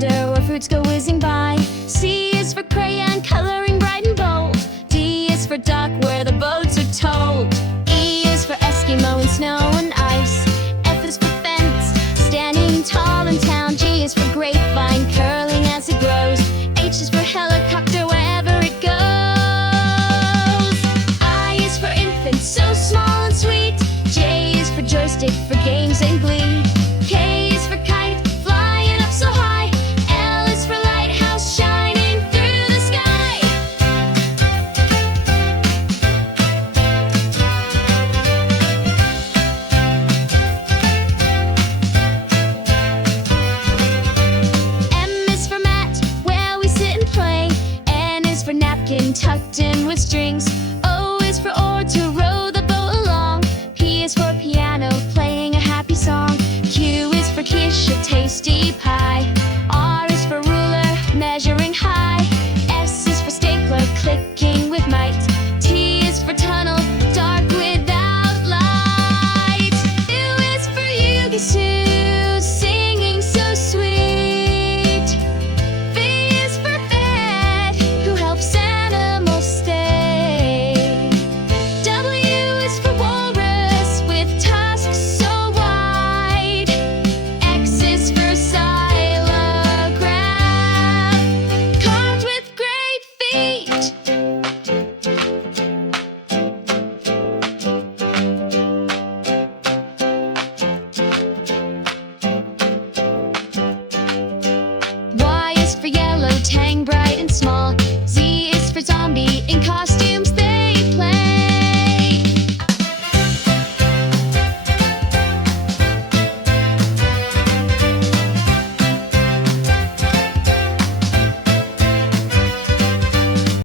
wonder where fruits go whizzing by. C is for crayon, coloring bright and bold. D is for dock, where the boats are towed. E is for Eskimo in snow and ice. F is for fence, standing tall in town. G is for grapevine, curling as it grows. H is for helicopter, wherever it goes. I is for infant, so small and sweet. J is for joystick, for games and glee. K is for kite, flying up so high. L is for lighthouse, shining through the sky. M is for mat, where we sit and play. N is for napkin, tucked in with strings. O is for oar, to row the boat along. P is for piano, playing a happy song. Q is for quiche, a tasty pie. R is for ruler, measuring high. S is for stapler, clicking with might. T is for tunnel, dark without light. U is for Yugi Sue, singing so sweet. V is for vet, who helps animals stay. W is for walrus, with tusks so wide. X is for xylograph, carved with great feet. Y is for yellow, tang bright and small. Z is for zombie, in costume